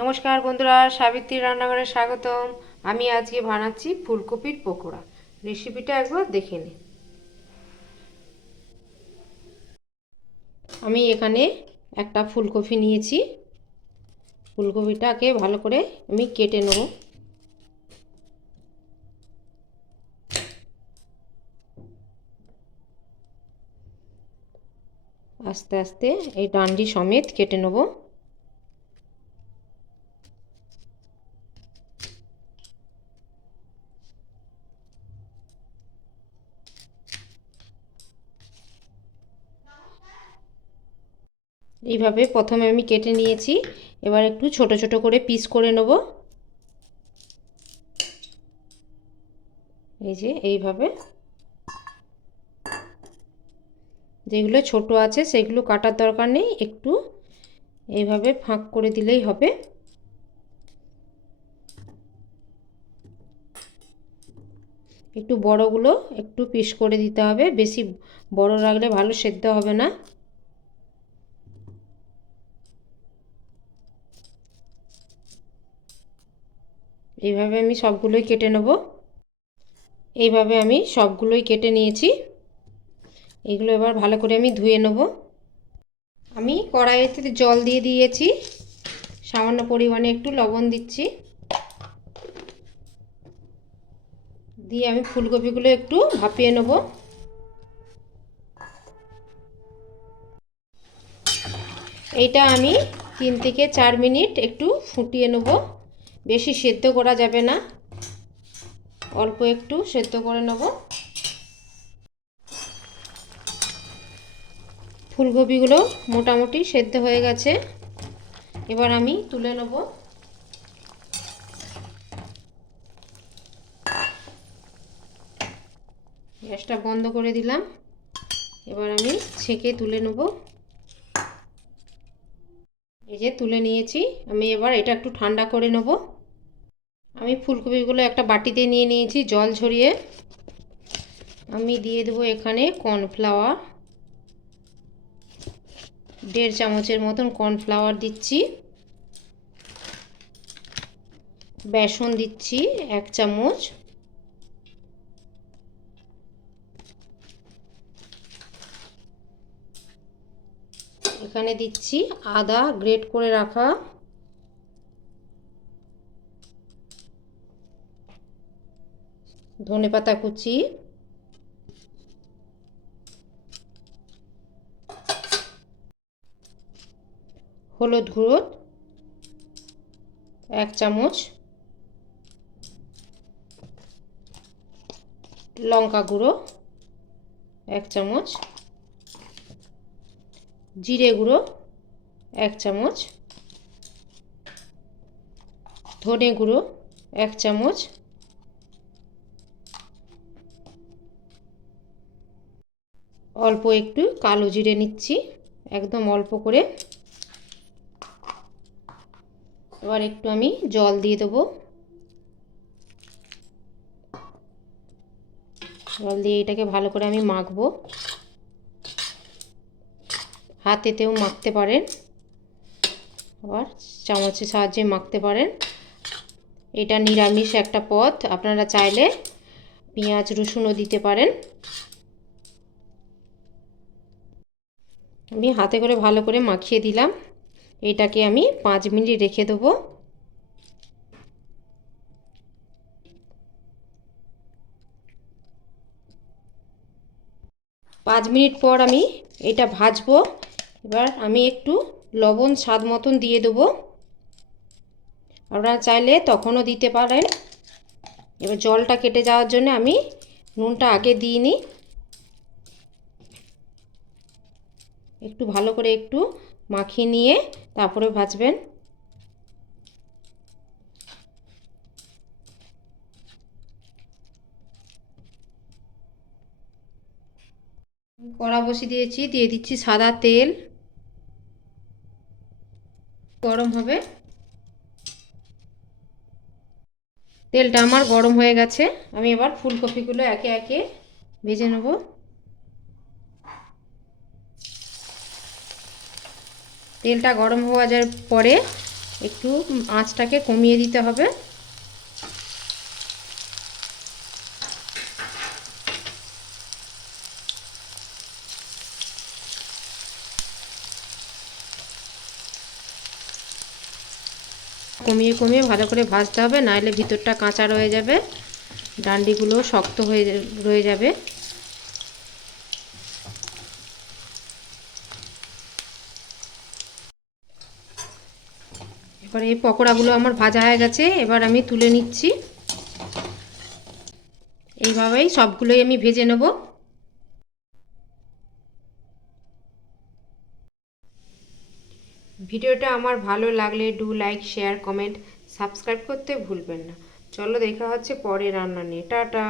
নমস্কার বন্ধুরা, সাবিত্রী রান্নাঘরে স্বাগতম। আমি আজকে বানাচ্ছি ফুলকপির পকোড়া। রেসিপিটা একবার দেখে নিন। আমি এখানে একটা ফুলকপি নিয়েছি। ফুলকপিটাকে ভালো করে আমি কেটে নেব। আস্তে আস্তে এই ডান্ডি সমেত কেটে নেব। এইভাবে প্রথমে আমি কেটে নিয়েছি। এবার একটু ছোট ছোট করে পিস করে নেব। এই যে এইভাবে যেগুলো ছোট আছে সেগুলো কাটার দরকার নেই, একটু এইভাবে ফাঁক করে দিলেই হবে। একটু বড়গুলো একটু পিস করে দিতে হবে, বেশি বড় রাখলে ভালো সেদ্ধ হবে না। এইভাবে আমি সবগুলোই কেটে নেব। এইভাবে আমি সবগুলোই কেটে নিয়েছি। এগুলো এবার ভালো করে আমি ধুয়ে নেব। আমি কড়াইতে জল দিয়ে দিয়েছি, সামান্য পরিমাণে একটু লবণ দিচ্ছি, দিয়ে আমি ফুলকপিগুলো একটু ভাপিয়ে নেব। এইটা আমি 3 থেকে 4 মিনিট একটু ফুটিয়ে নেব। বেশি সেদ্ধ করা যাবে না, অল্প একটু সেদ্ধ করে নেব। ফুলকপিগুলো মোটামুটি সেদ্ধ হয়ে গেছে, এবার আমি তুলে নেব। গ্যাসটা বন্ধ করে দিলাম। এবার আমি ছেঁকে তুলে নেব। এই যে তুলে নিয়েছি আমি। এবার এটা একটু ঠান্ডা করে নেব। আমি ফুলকপিগুলো একটা বাটিতে নিয়ে নিয়েছি জল ঝরিয়ে। আমি দিয়ে দেবো এখানে কর্নফ্লাওয়ার, 1.5 চামচের মতন কর্নফ্লাওয়ার দিচ্ছি। বেসন দিচ্ছি 1 চামচ। এখানে দিচ্ছি আদা গ্রেট করে রাখা, ধনেপাতা কুচি, হলুদ গুঁড়ো 1 চামচ, লঙ্কা গুঁড়ো 1 চামচ, জিরে গুঁড়ো 1 চামচ, ধনে গুঁড়ো 1 চামচ, অল্প একটু কালো জিরে নিচ্ছি, একদম অল্প করে। এবার একটু আমি জল দিয়ে দেবো। জল দিয়ে এটাকে ভালো করে আমি মাখবো। হাতেতেও মাখতে পারেন, আবার চামচের সাহায্যে মাখতে পারেন। এটা নিরামিষ একটা পদ, আপনারা চাইলে পেঁয়াজ রসুনও দিতে পারেন। আমি হাতে করে ভালো করে মাখিয়ে দিলাম। এটাকে আমি 5 মিনিট রেখে দেবো। 5 মিনিট পর আমি এটা ভাজবো। এবার আমি একটু লবণ স্বাদ মতন দিয়ে দেবো, আপনারা চাইলে তখনও দিতে পারেন। এবার জলটা কেটে যাওয়ার জন্য আমি নুনটা আগে দিইনি। একটু ভালো করে একটু মাখিয়ে নিয়ে তারপরে ভাজবেন। কড়া বসিয়ে দিয়েছি, দিয়ে দিচ্ছি সাদা তেল, গরম হবে। তেলটা আমার গরম হয়ে গেছে, আমি এবার ফুলকপিগুলো একে একে ভেজে নেব। তেলটা গরম হয়ে যাওয়ার পরে একটু আঁচটাকে কমিয়ে দিতে হবে। কমিয়ে কমিয়ে ভালো করে ভাজতে হবে, নাহলে ভিতরটা কাঁচা রয়ে যাবে, ডান্ডিগুলো শক্ত হয়ে রয়ে যাবে। এবার এই পকোড়াগুলো আমার ভাজা হয়ে গেছে, এবার আমি তুলে নিচ্ছি। এইভাবেই সবগুলোই আমি ভেজে নেব। ভিডিওটা আমার ভালো লাগলে do like, share, comment, subscribe করতে ভুলবেন না। চলো দেখা হচ্ছে পরে রান্না নিয়ে। টাটা।